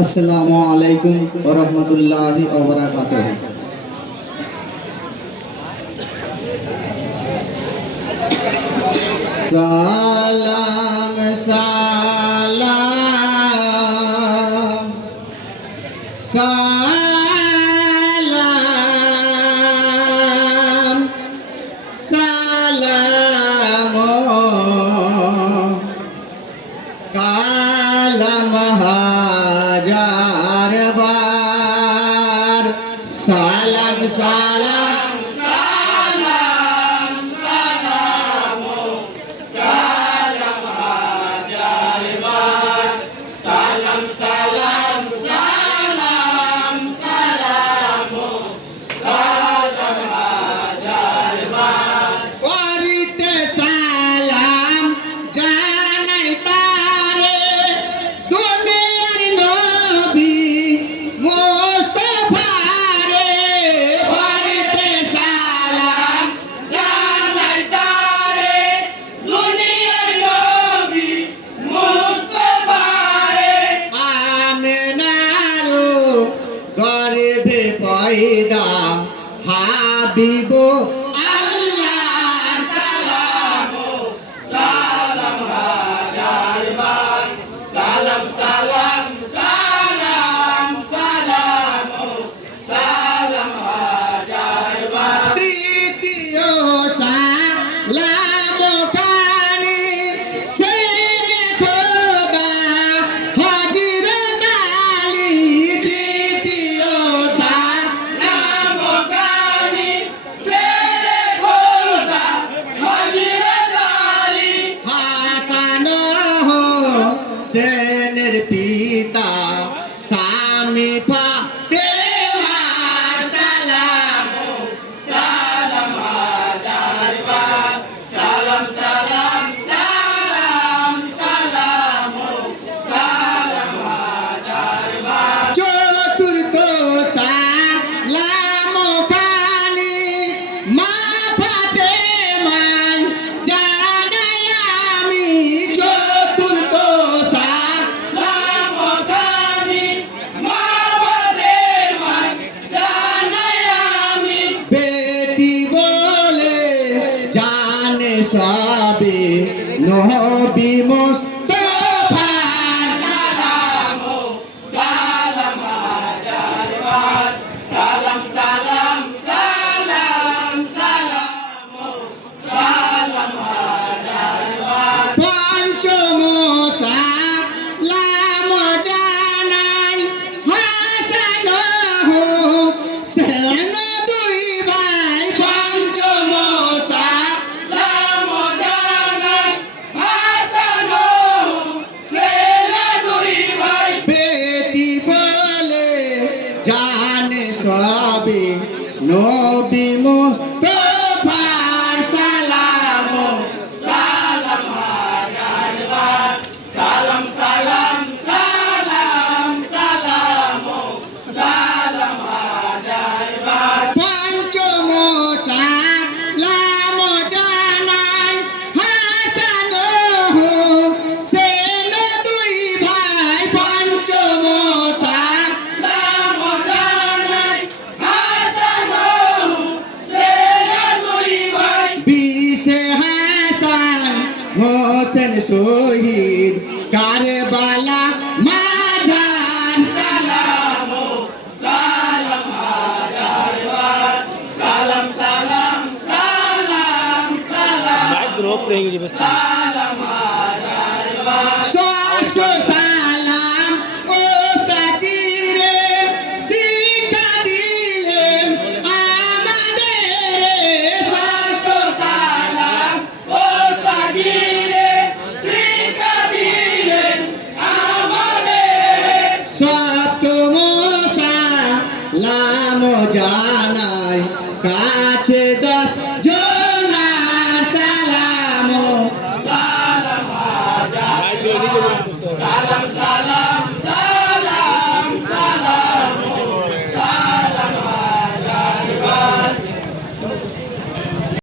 আসসালামু আলাইকুম ওয়া রাহমাতুল্লাহি ওয়া বারাকাতুহু। সালাম সালাম সালাম সালাম সালাম হাজার বার সালাম সালাম গর্ভে পয়দা হাবিব আল্লাহ সালাম সালাম হাজার বার সালাম সালাম সালাম সালাম সালাম হাজার বার তৃতীয় সালাম কানে সেরে খোদা হযরত আলী তৃতীয় সালাম কানে সেরে খোদা হযরত আলী হাসান হোসেনের পিতা স্বামী ফাতেমা সালাম সালাম হাজার বার সালাম সালাম সালাম সালাম সালাম হাজার বার চতুর্থ সালাম কানে মা ফাতেমায় জানাই আমি চতুর্থ সালাম কানে মা ফাতেমায় জানাই আমি বেটি বলে জানে সবে নবী মুস্তাফা সালাম সালাম হাজার বার সালাম সালাম সালাম সালাম সালাম হাজার বার পঞ্চম সালাম জানাই হাসান হোসেন দুই ভাই পঞ্চম সালাম জানাই হাসান হোসেন দুই ভাই বেটি বলে জানে সবে নবী মুস্তাফার সালাম সালাম হাজার বার সালাম সালাম সালাম সালাম সালাম হাজার বার পঞ্চম সালাম জানাই হাসান হোসেন দুই ভাই পঞ্চম সালাম জানাই হাসান হোসেন দুই ভাই বিশে হাসান হোসেন শহীদ কারবালা মাঝার সালাম সালাম হাজার বার সালাম সালাম সালাম সালাম সালাম হাজার বার ষষ্ঠ সালাম ওস্তাজিরে শিক্ষা দিলেন আমাদের ষষ্ঠ সালাম ওস্তাজিরে শিক্ষা দিলেন আমাদের সপ্তম সালাম জানাই